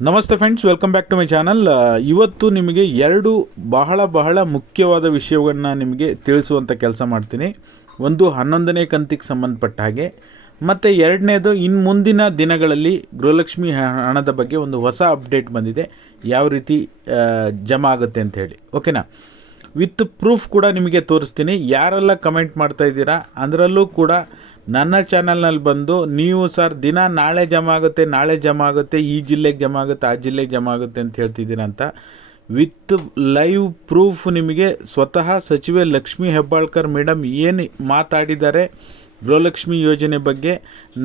ನಮಸ್ತೆ friends welcome back to my channel ಇವತ್ತು ನಿಮಗೆ ಎರಡು ಬಹಳ ಬಹಳ ಮುಖ್ಯವಾದ ವಿಷಯವನ್ನು ನಿಮಗೆ ತಿಳಿಸುವಂಥ ಕೆಲಸ ಮಾಡ್ತೀನಿ. ಒಂದು ಹನ್ನೊಂದನೇ ಕಂತಿಗೆ ಸಂಬಂಧಪಟ್ಟ ಹಾಗೆ, ಮತ್ತು ಎರಡನೇದು ಇನ್ನು ಮುಂದಿನ ದಿನಗಳಲ್ಲಿ ಗೃಹಲಕ್ಷ್ಮಿ ಹಣದ ಬಗ್ಗೆ ಒಂದು ಹೊಸ ಅಪ್ಡೇಟ್ ಬಂದಿದೆ. ಯಾವ ರೀತಿ ಜಮಾ ಆಗುತ್ತೆ ಅಂತ ಹೇಳಿ. ಓಕೆನಾ ವಿತ್ ಪ್ರೂಫ್ ಕೂಡ ನಿಮಗೆ ತೋರಿಸ್ತೀನಿ. ಯಾರೆಲ್ಲ ಕಮೆಂಟ್ ಮಾಡ್ತಾ ಇದ್ದೀರಾ, ಅದರಲ್ಲೂ ಕೂಡ ನನ್ನ ಚಾನಲ್ನಲ್ಲಿ ಬಂದು ನೀವು ಸರ್ ದಿನ ನಾಳೆ ಜಮಾ ಆಗುತ್ತೆ, ನಾಳೆ ಜಮಾ ಆಗುತ್ತೆ, ಈ ಜಿಲ್ಲೆಗೆ ಜಮಾ ಆಗುತ್ತೆ, ಆ ಜಿಲ್ಲೆಗೆ ಜಮಾ ಆಗುತ್ತೆ ಅಂತ ಹೇಳ್ತಿದ್ದೀರಂತ ವಿತ್ ಲೈವ್ ಪ್ರೂಫ್ ನಿಮಗೆ ಸ್ವತಃ ಸಚಿವೆ ಲಕ್ಷ್ಮೀ ಹೆಬ್ಬಾಳ್ಕರ್ ಮೇಡಮ್ ಏನು ಮಾತಾಡಿದ್ದಾರೆ ಗೃಹಲಕ್ಷ್ಮಿ ಯೋಜನೆ ಬಗ್ಗೆ,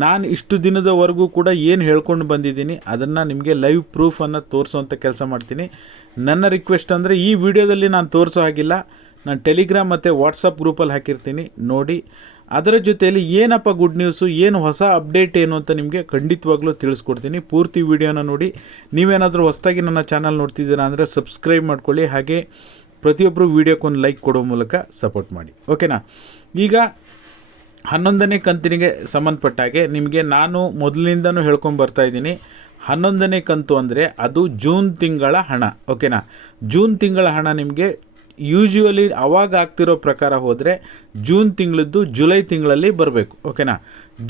ನಾನು ಇಷ್ಟು ದಿನದವರೆಗೂ ಕೂಡ ಏನು ಹೇಳ್ಕೊಂಡು ಬಂದಿದ್ದೀನಿ, ಅದನ್ನು ನಿಮಗೆ ಲೈವ್ ಪ್ರೂಫನ್ನು ತೋರಿಸೋವಂಥ ಕೆಲಸ ಮಾಡ್ತೀನಿ. ನನ್ನ ರಿಕ್ವೆಸ್ಟ್ ಅಂದರೆ ಈ ವಿಡಿಯೋದಲ್ಲಿ ನಾನು ತೋರಿಸೋ ಹಾಗಿಲ್ಲ, ನಾನು ಟೆಲಿಗ್ರಾಮ್ ಮತ್ತು ವಾಟ್ಸಪ್ ಗ್ರೂಪಲ್ಲಿ ಹಾಕಿರ್ತೀನಿ, ನೋಡಿ. ಅದರ ಜೊತೆಯಲ್ಲಿ ಏನಪ್ಪ ಗುಡ್ ನ್ಯೂಸು ಏನು ಹೊಸ ಅಪ್ಡೇಟ್ ಏನು ಅಂತ ನಿಮಗೆ ಖಂಡಿತವಾಗ್ಲೂ ತಿಳಿಸ್ಕೊಡ್ತೀನಿ. ಪೂರ್ತಿ ವಿಡಿಯೋನ ನೋಡಿ. ನೀವೇನಾದರೂ ಹೊಸದಾಗಿ ನನ್ನ ಚಾನಲ್ ನೋಡ್ತಿದ್ದೀರಾ ಅಂದರೆ ಸಬ್ಸ್ಕ್ರೈಬ್ ಮಾಡ್ಕೊಳ್ಳಿ. ಹಾಗೆ ಪ್ರತಿಯೊಬ್ಬರು ವೀಡಿಯೋಕ್ಕೊಂದು ಲೈಕ್ ಕೊಡೋ ಮೂಲಕ ಸಪೋರ್ಟ್ ಮಾಡಿ. ಓಕೆನಾ ಈಗ ಹನ್ನೊಂದನೇ ಕಂತಿನಿಗೆ ಸಂಬಂಧಪಟ್ಟ ಹಾಗೆ ನಿಮಗೆ ನಾನು ಮೊದಲಿನಿಂದನೂ ಹೇಳ್ಕೊಂಡು ಇದ್ದೀನಿ. ಹನ್ನೊಂದನೇ ಕಂತು ಅಂದರೆ ಅದು ಜೂನ್ ತಿಂಗಳ ಹಣ. ಓಕೆನಾ ಜೂನ್ ತಿಂಗಳ ಹಣ ನಿಮಗೆ ಯೂಶ್ವಲಿ ಅವಾಗ ಆಗ್ತಿರೋ ಪ್ರಕಾರ ಹೋದರೆ ಜೂನ್ ತಿಂಗಳದ್ದು ಜುಲೈ ತಿಂಗಳಲ್ಲಿ ಬರಬೇಕು ಓಕೆನಾ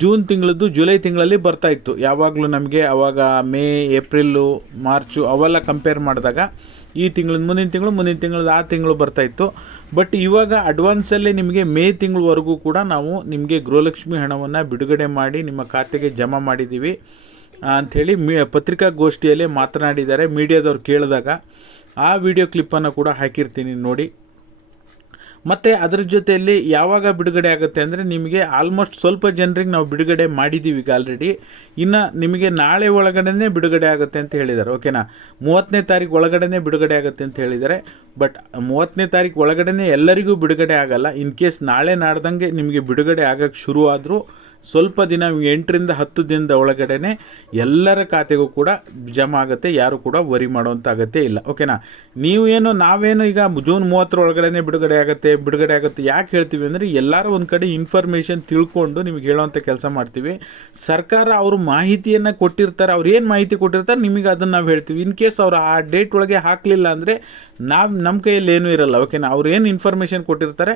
ಜೂನ್ ತಿಂಗಳದ್ದು ಜುಲೈ ತಿಂಗಳಲ್ಲಿ ಬರ್ತಾ ಇತ್ತು. ಯಾವಾಗಲೂ ನಮಗೆ ಅವಾಗ ಮೇ ಏಪ್ರಿಲ್ಲು ಮಾರ್ಚು ಅವೆಲ್ಲ ಕಂಪೇರ್ ಮಾಡಿದಾಗ ಈ ತಿಂಗಳ ಮುಂದಿನ ತಿಂಗಳು ಮುಂದಿನ ತಿಂಗಳು ಆ ತಿಂಗಳು ಬರ್ತಾಯಿತ್ತು ಬಟ್ ಇವಾಗ ಅಡ್ವಾನ್ಸಲ್ಲಿ ನಿಮಗೆ ಮೇ ತಿಂಗಳವರೆಗೂ ಕೂಡ ನಾವು ನಿಮಗೆ ಗೃಹಲಕ್ಷ್ಮಿ ಹಣವನ್ನು ಬಿಡುಗಡೆ ಮಾಡಿ, ನಿಮ್ಮ ಖಾತೆಗೆ ಜಮಾ ಮಾಡಿದ್ದೀವಿ ಅಂಥೇಳಿ ಮೀ, ಪತ್ರಿಕಾಗೋಷ್ಠಿಯಲ್ಲಿ ಮಾತನಾಡಿದ್ದಾರೆ. ಮೀಡಿಯಾದವ್ರು ಕೇಳಿದಾಗ ಆ ವಿಡಿಯೋ ಕ್ಲಿಪ್ಪನ್ನು ಕೂಡ ಹಾಕಿರ್ತೀನಿ ನೋಡಿ. ಮತ್ತು ಅದರ ಜೊತೆಯಲ್ಲಿ ಯಾವಾಗ ಬಿಡುಗಡೆ ಆಗುತ್ತೆ ಅಂದರೆ ನಿಮಗೆ ಆಲ್ಮೋಸ್ಟ್ ಸ್ವಲ್ಪ ಜನರಿಗೆ ನಾವು ಬಿಡುಗಡೆ ಮಾಡಿದ್ದೀವಿ ಈಗ ಆಲ್ರೆಡಿ ಇನ್ನು ನಿಮಗೆ ನಾಳೆ ಒಳಗಡೆನೇ ಬಿಡುಗಡೆ ಆಗುತ್ತೆ ಅಂತ ಹೇಳಿದ್ದಾರೆ ಓಕೆನಾ ಮೂವತ್ತನೇ ತಾರೀಕು ಒಳಗಡೆನೇ ಬಿಡುಗಡೆ ಆಗುತ್ತೆ ಅಂತ ಹೇಳಿದ್ದಾರೆ ಬಟ್ ಮೂವತ್ತನೇ ತಾರೀಕು ಒಳಗಡೆನೇ ಎಲ್ಲರಿಗೂ ಬಿಡುಗಡೆ ಆಗಲ್ಲ. ಇನ್ ಕೇಸ್ ನಾಳೆ ನಾಡ್ದಂಗೆ ನಿಮಗೆ ಬಿಡುಗಡೆ ಆಗೋಕ್ಕೆ ಶುರು ಆದರೂ ಸ್ವಲ್ಪ ದಿನ, ಎಂಟರಿಂದ ಹತ್ತು ದಿನದ ಒಳಗಡೆನೆ ಎಲ್ಲರ ಖಾತೆಗೂ ಕೂಡ ಜಮಾ ಆಗುತ್ತೆ, ಯಾರು ಕೂಡ ವರಿ ಮಾಡುವಂಥ ಅಗತ್ಯ ಇಲ್ಲ. ಓಕೆನಾ? ನೀವು ಏನು ನಾವೇನು ಈಗ ಜೂನ್ ಮೂವತ್ತರ ಒಳಗಡೆನೆ ಬಿಡುಗಡೆ ಆಗುತ್ತೆ ಬಿಡುಗಡೆ ಆಗುತ್ತೆ, ಯಾಕೆ ಹೇಳ್ತೀವಿ ಅಂದರೆ ಎಲ್ಲರೂ ಒಂದು ಕಡೆ ಇನ್ಫಾರ್ಮೇಷನ್ ತಿಳ್ಕೊಂಡು ನಿಮಗೆ ಹೇಳುವಂಥ ಕೆಲಸ ಮಾಡ್ತೀವಿ. ಸರ್ಕಾರ ಅವರು ಮಾಹಿತಿಯನ್ನು ಕೊಟ್ಟಿರ್ತಾರೆ, ಅವ್ರು ಏನು ಮಾಹಿತಿ ಕೊಟ್ಟಿರ್ತಾರೆ, ನಿಮಗೆ ಅದನ್ನು ನಾವು ಹೇಳ್ತೀವಿ. ಇನ್ ಕೇಸ್ ಅವರು ಆ ಡೇಟ್ ಒಳಗೆ ಹಾಕಲಿಲ್ಲ ಅಂದರೆ ನಾವು ನಮ್ಮ ಕೈಯಲ್ಲಿ ಏನೂ ಇರಲ್ಲ. ಓಕೆನಾ ಅವ್ರು ಏನು ಇನ್ಫಾರ್ಮೇಷನ್ ಕೊಟ್ಟಿರ್ತಾರೆ,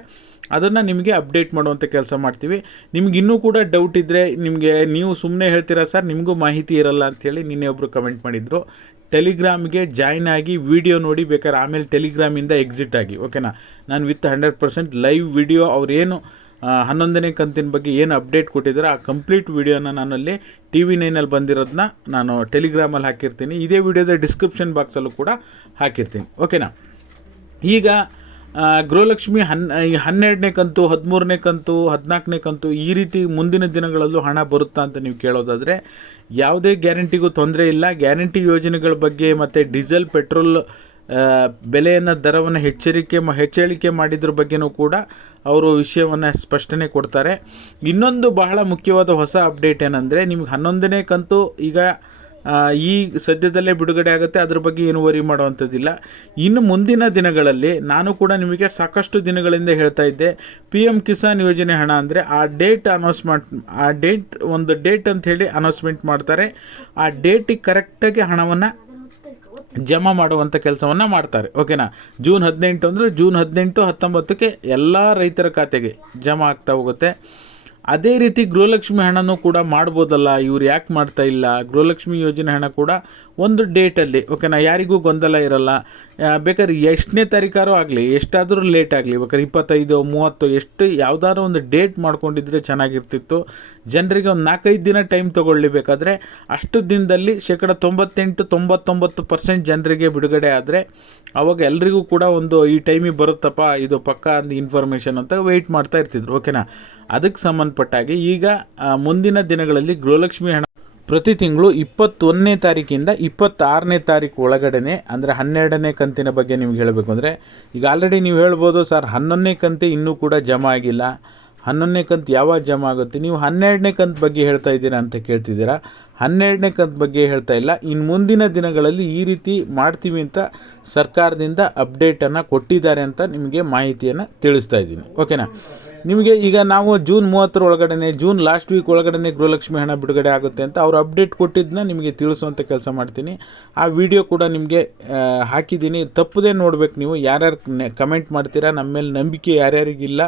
ಅದನ್ನು ನಿಮಗೆ ಅಪ್ಡೇಟ್ ಮಾಡುವಂಥ ಕೆಲಸ ಮಾಡ್ತೀವಿ. ನಿಮ್ಗೆ ಇನ್ನೂ ಕೂಡ ಡೌಟ್ ಇದ್ದರೆ ನಿಮಗೆ ನೀವು ಸುಮ್ಮನೆ ಹೇಳ್ತೀರಾ, ಸರ್, ನಿಮಗೂ ಮಾಹಿತಿ ಇರಲ್ಲ ಅಂಥೇಳಿ ನಿನ್ನೆ ಒಬ್ಬರು ಕಮೆಂಟ್ ಮಾಡಿದರು. ಟೆಲಿಗ್ರಾಮ್ಗೆ ಜಾಯ್ನ್ ಆಗಿ ವಿಡಿಯೋ ನೋಡಿ ಬೇಕಾದ್ರೆ ಆಮೇಲೆ ಟೆಲಿಗ್ರಾಮಿಂದ ಎಕ್ಸಿಟ್ ಆಗಿ. ಓಕೆನಾ ನಾನು with hundred percent live video ಅವ್ರೇನು ಹನ್ನೊಂದನೇ ಕಂತಿನ ಬಗ್ಗೆ ಏನು ಅಪ್ಡೇಟ್ ಕೊಟ್ಟಿದ್ದಾರೆ, ಆ ಕಂಪ್ಲೀಟ್ ವಿಡಿಯೋನ ನಾನಲ್ಲಿ ಟಿ ವಿ ನೈನಲ್ಲಿ ಬಂದಿರೋದನ್ನ ನಾನು ಟೆಲಿಗ್ರಾಮಲ್ಲಿ ಹಾಕಿರ್ತೀನಿ. ಇದೇ ವಿಡಿಯೋದ ಡಿಸ್ಕ್ರಿಪ್ಷನ್ ಬಾಕ್ಸಲ್ಲೂ ಕೂಡ ಹಾಕಿರ್ತೀನಿ. ಓಕೆನಾ ಈಗ ಗೃಹಲಕ್ಷ್ಮಿ ಹನ್, ಈ ಹನ್ನೆರಡನೇ ಕಂತು, ಹದಿಮೂರನೇ ಕಂತು, ಹದಿನಾಲ್ಕನೇ ಕಂತು ಈ ರೀತಿ ಮುಂದಿನ ದಿನಗಳಲ್ಲೂ ಹಣ ಬರುತ್ತಾ ಅಂತ ನೀವು ಕೇಳೋದಾದರೆ, ಯಾವುದೇ ಗ್ಯಾರಂಟಿಗೂ ತೊಂದರೆ ಇಲ್ಲ. ಗ್ಯಾರಂಟಿ ಯೋಜನೆಗಳ ಬಗ್ಗೆ ಮತ್ತು ಡೀಸೆಲ್, ಪೆಟ್ರೋಲ್ ಬೆಲೆಯನ್ನು, ದರವನ್ನು ಹೆಚ್ಚರಿಕೆ ಹೆಚ್ಚಳಿಕೆ ಮಾಡಿದ್ರ ಬಗ್ಗೆನೂ ಕೂಡ ಅವರು ವಿಷಯವನ್ನು ಸ್ಪಷ್ಟನೆ ಕೊಡ್ತಾರೆ. ಇನ್ನೊಂದು ಬಹಳ ಮುಖ್ಯವಾದ ಹೊಸ ಅಪ್ಡೇಟ್ ಏನಂದರೆ, ನಿಮ್ಗೆ ಹನ್ನೊಂದನೇ ಕಂತು ಈಗ ಈ ಸದ್ಯದಲ್ಲೇ ಬಿಡುಗಡೆ ಆಗುತ್ತೆ, ಅದ್ರ ಬಗ್ಗೆ ಏನು ವರಿ ಮಾಡುವಂಥದ್ದಿಲ್ಲ. ಇನ್ನು ಮುಂದಿನ ದಿನಗಳಲ್ಲಿ ನಾನು ಕೂಡ ನಿಮಗೆ ಸಾಕಷ್ಟು ದಿನಗಳಿಂದ ಹೇಳ್ತಾ ಇದ್ದೆ, ಪಿ ಎಂ ಕಿಸಾನ್ ಯೋಜನೆ ಹಣ ಅಂದರೆ ಆ ಡೇಟ್ ಅನೌನ್ಸ್ಮೆಂಟ್, ಆ ಡೇಟ್, ಒಂದು ಡೇಟ್ ಅಂತ ಹೇಳಿ ಅನೌನ್ಸ್ಮೆಂಟ್ ಮಾಡ್ತಾರೆ. ಆ ಡೇಟಿಗೆ ಕರೆಕ್ಟಾಗಿ ಹಣವನ್ನು ಜಮಾ ಮಾಡುವಂಥ ಕೆಲಸವನ್ನು ಮಾಡ್ತಾರೆ. ಓಕೆನಾ ಜೂನ್ ಹದಿನೆಂಟು ಅಂದರೆ ಜೂನ್ ಹದಿನೆಂಟು ಹತ್ತೊಂಬತ್ತಕ್ಕೆ ಎಲ್ಲ ರೈತರ ಖಾತೆಗೆ ಜಮಾ ಆಗ್ತಾ ಹೋಗುತ್ತೆ. ಅದೇ ರೀತಿ ಗೃಹಲಕ್ಷ್ಮಿ ಹಣನೂ ಕೂಡ ಮಾಡ್ಬೋದಲ್ಲ, ಇವ್ರು ಯಾಕೆ ಮಾಡ್ತಾ ಇಲ್ಲ? ಗೃಹಲಕ್ಷ್ಮಿ ಯೋಜನೆ ಹಣ ಕೂಡ ಒಂದು ಡೇಟಲ್ಲಿ ಓಕೆನಾ ಯಾರಿಗೂ ಗೊಂದಲ ಇರಲ್ಲ. ಬೇಕಾದ್ರೆ ಎಷ್ಟನೇ ತಾರೀಕಾರು ಆಗಲಿ, ಎಷ್ಟಾದರೂ ಲೇಟ್ ಆಗಲಿ, ಬೇಕಾದ್ರೆ ಇಪ್ಪತ್ತೈದು, ಮೂವತ್ತು, ಎಷ್ಟು ಯಾವುದಾದ್ರು ಒಂದು ಡೇಟ್ ಮಾಡ್ಕೊಂಡಿದ್ರೆ ಚೆನ್ನಾಗಿರ್ತಿತ್ತು. ಜನರಿಗೆ ಒಂದು ನಾಲ್ಕೈದು ದಿನ ಟೈಮ್ ತೊಗೊಳ್ಳಿ ಬೇಕಾದರೆ ಅಷ್ಟು ದಿನದಲ್ಲಿ ಶೇಕಡ ತೊಂಬತ್ತೆಂಟು ತೊಂಬತ್ತೊಂಬತ್ತು ಪರ್ಸೆಂಟ್ ಜನರಿಗೆ ಬಿಡುಗಡೆ ಆದರೆ ಅವಾಗ ಎಲ್ರಿಗೂ ಕೂಡ ಒಂದು ಈ ಟೈಮಿಗೆ ಬರುತ್ತಪ್ಪ, ಇದು ಪಕ್ಕ ಒಂದು ಇನ್ಫಾರ್ಮೇಷನ್ ಅಂತ ವೆಯ್ಟ್ ಮಾಡ್ತಾ ಇರ್ತಿದ್ರು ಓಕೆನಾ ಅದಕ್ಕೆ ಸಂಬಂಧಪಟ್ಟಾಗೆ ಈಗ ಮುಂದಿನ ದಿನಗಳಲ್ಲಿ ಗೃಹಲಕ್ಷ್ಮಿ ಹಣ ಪ್ರತಿ ತಿಂಗಳು ಇಪ್ಪತ್ತೊಂದನೇ ತಾರೀಕಿಂದ ಇಪ್ಪತ್ತಾರನೇ ತಾರೀಕು ಒಳಗಡೆನೆ, ಅಂದರೆ ಹನ್ನೆರಡನೇ ಕಂತಿನ ಬಗ್ಗೆ ನಿಮ್ಗೆ ಹೇಳಬೇಕು ಅಂದರೆ, ಈಗ ಆಲ್ರೆಡಿ ನೀವು ಹೇಳ್ಬೋದು, ಸರ್, ಹನ್ನೊಂದನೇ ಕಂತೆ ಇನ್ನೂ ಕೂಡ ಜಮಾ ಆಗಿಲ್ಲ. ಹನ್ನೊಂದನೇ ಕಂತು ಯಾವಾಗ ಜಮಾ ಆಗುತ್ತೆ? ನೀವು ಹನ್ನೆರಡನೇ ಕಂತು ಬಗ್ಗೆ ಹೇಳ್ತಾ ಇದ್ದೀರಾ ಅಂತ ಕೇಳ್ತಿದ್ದೀರಾ? ಹನ್ನೆರಡನೇ ಕಂತು ಬಗ್ಗೆ ಹೇಳ್ತಾ ಇಲ್ಲ. ಇನ್ನು ಮುಂದಿನ ದಿನಗಳಲ್ಲಿ ಈ ರೀತಿ ಮಾಡ್ತೀವಿ ಅಂತ ಸರ್ಕಾರದಿಂದ ಅಪ್ಡೇಟನ್ನು ಕೊಟ್ಟಿದ್ದಾರೆ ಅಂತ ನಿಮಗೆ ಮಾಹಿತಿಯನ್ನು ತಿಳಿಸ್ತಾ ಇದ್ದೀನಿ. ಓಕೆನಾ? ನಿಮಗೆ ಈಗ ನಾವು ಜೂನ್ ಮೂವತ್ತರ ಒಳಗಡೆ ಜೂನ್ ಲಾಸ್ಟ್ ವೀಕ್ ಒಳಗಡೆ ಗೃಹಲಕ್ಷ್ಮಿ ಹಣ ಬಿಡುಗಡೆ ಆಗುತ್ತೆ ಅಂತ ಅವ್ರು ಅಪ್ಡೇಟ್ ಕೊಟ್ಟಿದ್ದನ್ನ ನಿಮಗೆ ತಿಳಿಸುವಂಥ ಕೆಲಸ ಮಾಡ್ತೀನಿ. ಆ ವಿಡಿಯೋ ಕೂಡ ನಿಮಗೆ ಹಾಕಿದ್ದೀನಿ. ತಪ್ಪದೇ ನೋಡ್ಬೇಕು ನೀವು. ಯಾರ್ಯಾರು ಕಮೆಂಟ್ ಮಾಡ್ತೀರಾ, ನಮ್ಮ ಮೇಲೆ ನಂಬಿಕೆ ಯಾರ್ಯಾರಿಗಿಲ್ಲ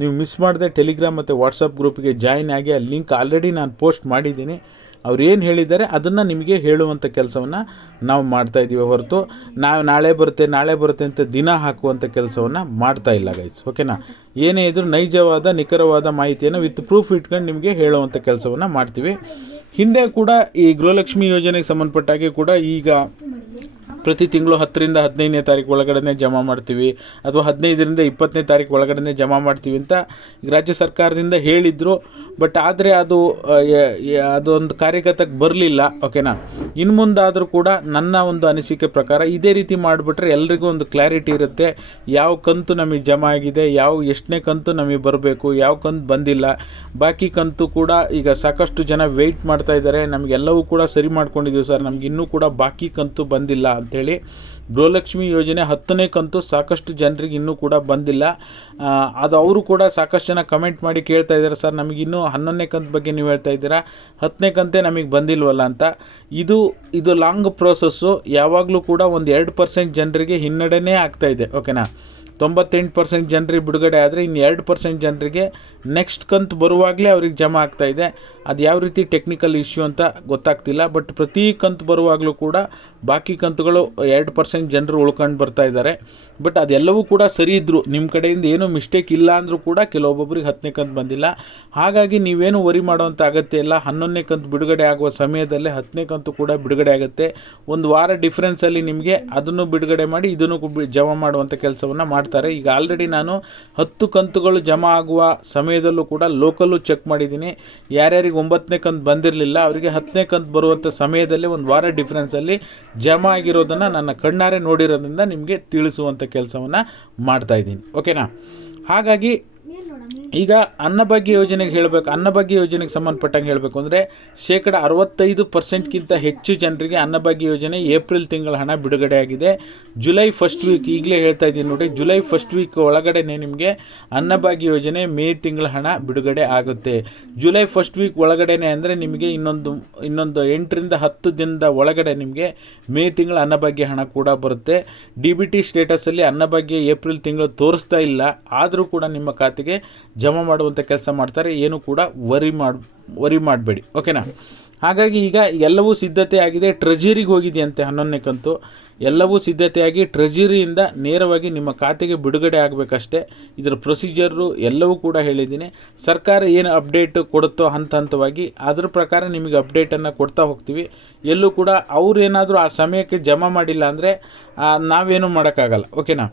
ನೀವು ಮಿಸ್ ಮಾಡದೆ ಟೆಲಿಗ್ರಾಮ್ ಮತ್ತು ವಾಟ್ಸಪ್ ಗ್ರೂಪಿಗೆ ಜಾಯಿನ್ ಆಗಿ ಆ ಲಿಂಕ್ ಆಲ್ರೆಡಿ ನಾನು ಪೋಸ್ಟ್ ಮಾಡಿದ್ದೀನಿ. ಅವ್ರು ಏನು ಹೇಳಿದ್ದಾರೆ ಅದನ್ನು ನಿಮಗೆ ಹೇಳುವಂಥ ಕೆಲಸವನ್ನು ನಾವು ಮಾಡ್ತಾ ಇದ್ದೀವಿ ಹೊರತು ನಾವು ನಾಳೆ ಬರುತ್ತೆ ನಾಳೆ ಬರುತ್ತೆ ಅಂತ ದಿನ ಹಾಕುವಂಥ ಕೆಲಸವನ್ನು ಮಾಡ್ತಾ ಇಲ್ಲ ಗೈಸ್ ಓಕೆನಾ ಏನೇ ಇದ್ರೂ ನೈಜವಾದ, ನಿಖರವಾದ ಮಾಹಿತಿಯನ್ನು ವಿತ್ ಪ್ರೂಫ್ ಇಟ್ಕೊಂಡು ನಿಮಗೆ ಹೇಳುವಂಥ ಕೆಲಸವನ್ನು ಮಾಡ್ತೀವಿ. ಹಿಂದೆ ಕೂಡ ಈ ಗೃಹಲಕ್ಷ್ಮಿ ಯೋಜನೆಗೆ ಸಂಬಂಧಪಟ್ಟಾಗೆ ಕೂಡ ಈಗ ಪ್ರತಿ ತಿಂಗಳು ಹತ್ತರಿಂದ ಹದಿನೈದನೇ ತಾರೀಕು ಒಳಗಡೆ ಜಮಾ ಮಾಡ್ತೀವಿ. ಅಥವಾ ಹದಿನೈದರಿಂದ ಇಪ್ಪತ್ತನೇ ತಾರೀಕು ಒಳಗಡೆ ಜಮಾ ಮಾಡ್ತೀವಿ ಅಂತ ರಾಜ್ಯ ಸರ್ಕಾರದಿಂದ ಹೇಳಿದರು. ಬಟ್ ಆದರೆ ಅದು ಅದೊಂದು ಕಾರ್ಯಗತಕ್ಕೆ ಬರಲಿಲ್ಲ ಓಕೆನಾ ಇನ್ನು ಮುಂದಾದರೂ ಕೂಡ ನನ್ನ ಒಂದು ಅನಿಸಿಕೆ ಪ್ರಕಾರ ಇದೇ ರೀತಿ ಮಾಡಿಬಿಟ್ರೆ ಎಲ್ರಿಗೂ ಒಂದು ಕ್ಲಾರಿಟಿ ಇರುತ್ತೆ. ಯಾವ ಕಂತು ನಮಗೆ ಜಮಾ ಆಗಿದೆ, ಯಾವ ಎಷ್ಟನೇ ಕಂತು ನಮಗೆ ಬರಬೇಕು, ಯಾವ ಕಂತು ಬಂದಿಲ್ಲ. ಬಾಕಿ ಕಂತು ಕೂಡ ಈಗ ಸಾಕಷ್ಟು ಜನ ವೆಯ್ಟ್ ಮಾಡ್ತಾ ಇದ್ದಾರೆ. ನಮಗೆಲ್ಲವೂ ಕೂಡ ಸರಿ ಮಾಡ್ಕೊಂಡಿದ್ದೀವಿ ಸರ್. ನಮ್ಗೆ ಇನ್ನೂ ಕೂಡ ಬಾಕಿ ಕಂತು ಬಂದಿಲ್ಲ ಅಂಥೇಳಿ. ಗೃಹಲಕ್ಷ್ಮಿ ಯೋಜನೆ ಹತ್ತನೇ ಕಂತು ಸಾಕಷ್ಟು ಜನರಿಗೆ ಇನ್ನೂ ಕೂಡ ಬಂದಿಲ್ಲ. ಅದು ಅವರು ಕೂಡ ಸಾಕಷ್ಟು ಜನ ಕಮೆಂಟ್ ಮಾಡಿ ಕೇಳ್ತಾ ಇದ್ದಾರೆ ಸರ್. ನಮಗಿನ್ನೂ ಹನ್ನೊಂದನೇ ಕಂತು ಬಗ್ಗೆ ನೀವು ಹೇಳ್ತಾ ಇದ್ದೀರಾ? ಹತ್ತನೇ ಕಂತೆ ನಮಗೆ ಬಂದಿಲ್ವಲ್ಲ ಅಂತ. ಇದು ಇದು ಲಾಂಗ್ ಪ್ರೋಸೆಸ್ಸು ಯಾವಾಗಲೂ ಕೂಡ ಒಂದು ಎರಡು ಪರ್ಸೆಂಟ್ ಜನರಿಗೆ ಹಿನ್ನಡೆನೇ ಆಗ್ತಾ ಇದೆ ಓಕೆನಾ ತೊಂಬತ್ತೆಂಟು ಪರ್ಸೆಂಟ್ ಜನರಿಗೆ ಬಿಡುಗಡೆ ಆದರೆ ಇನ್ನು ಎರಡು ಪರ್ಸೆಂಟ್ ಜನರಿಗೆ ನೆಕ್ಸ್ಟ್ ಕಂತು ಬರುವಾಗಲೇ ಅವ್ರಿಗೆ ಜಮಾ ಆಗ್ತಾ ಇದೆ. ಅದು ಯಾವ ರೀತಿ ಟೆಕ್ನಿಕಲ್ ಇಶ್ಯೂ ಅಂತ ಗೊತ್ತಾಗ್ತಿಲ್ಲ ಬಟ್ ಪ್ರತಿ ಕಂತು ಬರುವಾಗಲೂ ಕೂಡ ಬಾಕಿ ಕಂತುಗಳು ಎರಡು ಪರ್ಸೆಂಟ್ ಜನರು ಉಳ್ಕೊಂಡು ಬರ್ತಾ ಇದ್ದಾರೆ. ಬಟ್ ಅದೆಲ್ಲವೂ ಕೂಡ ಸರಿ ಇದ್ದರು ನಿಮ್ಮ ಕಡೆಯಿಂದ ಏನೂ ಮಿಸ್ಟೇಕ್ ಇಲ್ಲ ಅಂದರೂ ಕೂಡ ಕೆಲವೊಬ್ಬೊಬ್ರಿಗೆ ಹತ್ತನೇ ಕಂತು ಬಂದಿಲ್ಲ. ಹಾಗಾಗಿ ನೀವೇನು ವರಿ ಮಾಡುವಂಥ ಅಗತ್ಯ ಇಲ್ಲ. ಹನ್ನೊಂದನೇ ಕಂತು ಬಿಡುಗಡೆ ಆಗುವ ಸಮಯದಲ್ಲೇ ಹತ್ತನೇ ಕಂತು ಕೂಡ ಬಿಡುಗಡೆ ಆಗುತ್ತೆ. ಒಂದು ವಾರ ಡಿಫ್ರೆನ್ಸಲ್ಲಿ ನಿಮಗೆ ಅದನ್ನು ಬಿಡುಗಡೆ ಮಾಡಿ, ಇದನ್ನು ಜಮಾ ಮಾಡುವಂಥ ಕೆಲಸವನ್ನು ಮಾಡ್ತಾರೆ. ಈಗ ಆಲ್ರೆಡಿ ನಾನು ಹತ್ತು ಕಂತುಗಳು ಜಮಾ ಆಗುವ ಸಮಯದಲ್ಲೂ ಕೂಡ ಲೋಕಲ್ಲು ಚೆಕ್ ಮಾಡಿದ್ದೀನಿ. ಯಾರ್ಯಾರಿಗೆ ಒಂಬತ್ತನೇ ಕಂತು ಬಂದಿರಲಿಲ್ಲ, ಅವರಿಗೆ ಹತ್ತನೇ ಕಂತು ಬರುವಂಥ ಸಮಯದಲ್ಲಿ ಒಂದು ವಾರ ಡಿಫ್ರೆನ್ಸಲ್ಲಿ ಜಮಾ ಆಗಿರೋದನ್ನು ನನ್ನ ಕಣ್ಣಾರೆ ನೋಡಿರೋದ್ರಿಂದ ನಿಮಗೆ ತಿಳಿಸುವಂಥ ಕೆಲಸವನ್ನು ಮಾಡ್ತಾ ಇದ್ದೀನಿ. ಓಕೆನಾ ಹಾಗಾಗಿ ಈಗ ಅನ್ನಭಾಗ್ಯ ಯೋಜನೆಗೆ ಹೇಳಬೇಕು. ಅನ್ನಭಾಗ್ಯ ಯೋಜನೆಗೆ ಸಂಬಂಧಪಟ್ಟಂಗೆ ಹೇಳಬೇಕು ಅಂದರೆ ಶೇಕಡ ಅರವತ್ತೈದು ಪರ್ಸೆಂಟ್ಗಿಂತ ಹೆಚ್ಚು ಜನರಿಗೆ ಅನ್ನಭಾಗ್ಯ ಯೋಜನೆ ಏಪ್ರಿಲ್ ತಿಂಗಳ ಹಣ ಬಿಡುಗಡೆ ಆಗಿದೆ. ಜುಲೈ ಫಸ್ಟ್ ವೀಕ್ ಈಗಲೇ ಹೇಳ್ತಾ ಇದ್ದೀನಿ ನೋಡಿ, ಜುಲೈ ಫಸ್ಟ್ ವೀಕ್ ಒಳಗಡೆನೆ ನಿಮಗೆ ಅನ್ನಭಾಗ್ಯ ಯೋಜನೆ ಮೇ ತಿಂಗಳ ಹಣ ಬಿಡುಗಡೆ ಆಗುತ್ತೆ. ಜುಲೈ ಫಸ್ಟ್ ವೀಕ್ ಒಳಗಡೆನೆ ಅಂದರೆ ನಿಮಗೆ ಇನ್ನೊಂದು ಇನ್ನೊಂದು ಎಂಟರಿಂದ ಹತ್ತು ದಿನದ ಒಳಗಡೆ ನಿಮಗೆ ಮೇ ತಿಂಗಳ ಅನ್ನಭಾಗ್ಯ ಹಣ ಕೂಡ ಬರುತ್ತೆ. ಡಿ ಬಿ ಟಿ ಸ್ಟೇಟಸಲ್ಲಿ ಅನ್ನಭಾಗ್ಯ ಏಪ್ರಿಲ್ ತಿಂಗಳು ತೋರಿಸ್ತಾ ಇಲ್ಲ. ಆದರೂ ಕೂಡ ನಿಮ್ಮ ಖಾತೆಗೆ ಜಮಾ ಮಾಡುವಂಥ ಕೆಲಸ ಮಾಡ್ತಾರೆ, ಏನು ಕೂಡ ವರಿ ಮಾಡಿ, ವರಿ ಮಾಡಬೇಡಿ. ಓಕೆನಾ ಹಾಗಾಗಿ ಈಗ ಎಲ್ಲವೂ ಸಿದ್ಧತೆ ಆಗಿದೆ ಟ್ರೆಜರಿಗೆ ಹೋಗಿದೆಯಂತೆ ಹನ್ನೊಂದನೇ ಕಂತು. ಎಲ್ಲವೂ ಸಿದ್ಧತೆಯಾಗಿ ಟ್ರೆಜರಿಯಿಂದ ನೇರವಾಗಿ ನಿಮ್ಮ ಖಾತೆಗೆ ಬಿಡುಗಡೆ ಆಗಬೇಕಷ್ಟೇ. ಇದರ ಪ್ರೊಸೀಜರು ಎಲ್ಲವೂ ಕೂಡ ಹೇಳಿದ್ದೀನಿ. ಸರ್ಕಾರ ಏನು ಅಪ್ಡೇಟ್ ಕೊಡುತ್ತೋ ಹಂತ ಹಂತವಾಗಿ ಅದ್ರ ಪ್ರಕಾರ ನಿಮಗೆ ಅಪ್ಡೇಟನ್ನು ಕೊಡ್ತಾ ಹೋಗ್ತೀವಿ. ಎಲ್ಲೂ ಕೂಡ ಅವರೇನಾದರೂ ಆ ಸಮಯಕ್ಕೆ ಜಮಾ ಮಾಡಿಲ್ಲ ಅಂದರೆ ನಾವೇನು ಮಾಡೋಕ್ಕಾಗಲ್ಲ. ಓಕೆನಾ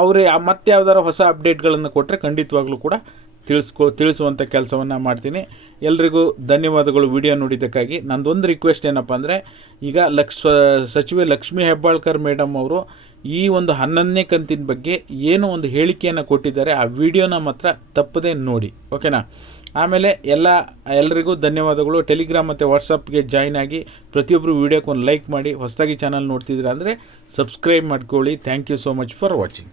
ಅವರೇ ಮತ್ತೆ ಯಾವ್ದಾರು ಹೊಸ ಅಪ್ಡೇಟ್ಗಳನ್ನು ಕೊಟ್ಟರೆ ಖಂಡಿತವಾಗ್ಲೂ ಕೂಡ ತಿಳಿಸ್ಕೊ ತಿಳಿಸುವಂಥ ಕೆಲಸವನ್ನು ಮಾಡ್ತೀನಿ. ಎಲ್ರಿಗೂ ಧನ್ಯವಾದಗಳು ವಿಡಿಯೋ ನೋಡಿದ್ದಕ್ಕಾಗಿ. ನಂದೊಂದು ರಿಕ್ವೆಸ್ಟ್ ಏನಪ್ಪ ಅಂದರೆ, ಈಗ ಲಕ್ಷ, ಸಚಿವೆ ಲಕ್ಷ್ಮೀ ಹೆಬ್ಬಾಳ್ಕರ್ ಮೇಡಮ್ ಅವರು ಈ ಒಂದು ಹನ್ನೊಂದನೇ ಕಂತಿನ ಬಗ್ಗೆ ಏನೋ ಒಂದು ಹೇಳಿಕೆಯನ್ನು ಕೊಟ್ಟಿದ್ದಾರೆ, ಆ ವಿಡಿಯೋನ ಮಾತ್ರ ತಪ್ಪದೇ ನೋಡಿ. ಓಕೆನಾ? ಆಮೇಲೆ ಎಲ್ಲ, ಎಲ್ರಿಗೂ ಧನ್ಯವಾದಗಳು. ಟೆಲಿಗ್ರಾಮ್ ಮತ್ತು ವಾಟ್ಸಪ್ಗೆ ಜಾಯ್ನ್ ಆಗಿ ಪ್ರತಿಯೊಬ್ಬರು ವಿಡಿಯೋಕ್ಕೊಂದು ಲೈಕ್ ಮಾಡಿ. ಹೊಸದಾಗಿ ಚಾನಲ್ ನೋಡ್ತಿದ್ದೀರಾ ಅಂದರೆ ಸಬ್ಸ್ಕ್ರೈಬ್ ಮಾಡ್ಕೊಳ್ಳಿ. Thank you so much for watching